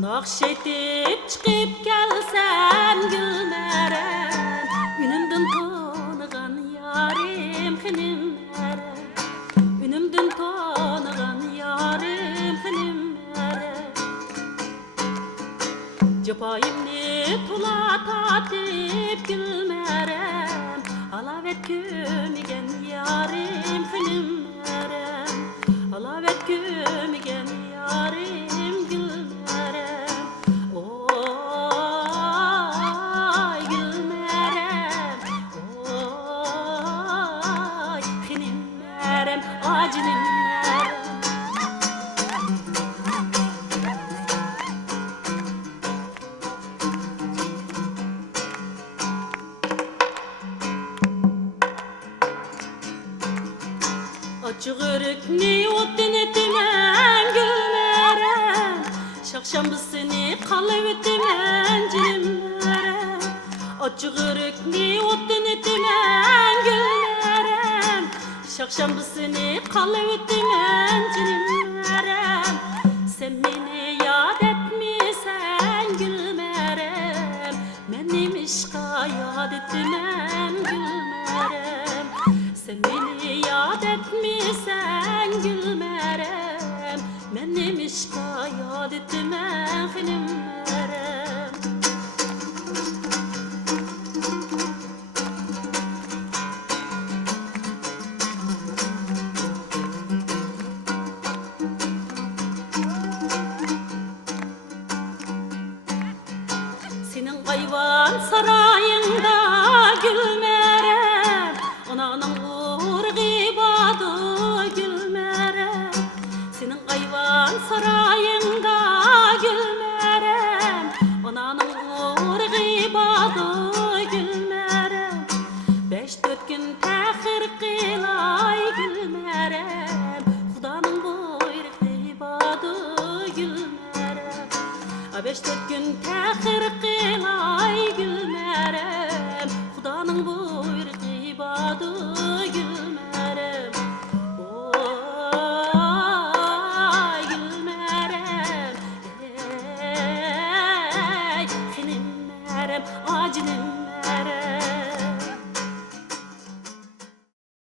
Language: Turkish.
Nakşedip çıkıp gelsen gülmerem, ünümdün tanıgan yarim hınimmerem, ünümdün tanıgan yarim hınimmerem. Cepayimni tulatatip gülmerem, alavet kömigen yarim hınimmerem, alavet kömigen yarim gülmerem. Açık örükni otun etimen gülmerem, şakşambısını kalıp etimen cilimmerem. Açık örükni otun etimen gülmerem, şakşambısını kalıp etimen cilimmerem. Sen beni yad etmişsen gülmerem, benim işka yad etmem gülmerem. Sen beni yad etmişsen gülmerem, benim işka yad etmem gülmerem. Senin kayvan sarayında gülmerem, ananın urgi badı gülmerem. Senin kayvan sarayında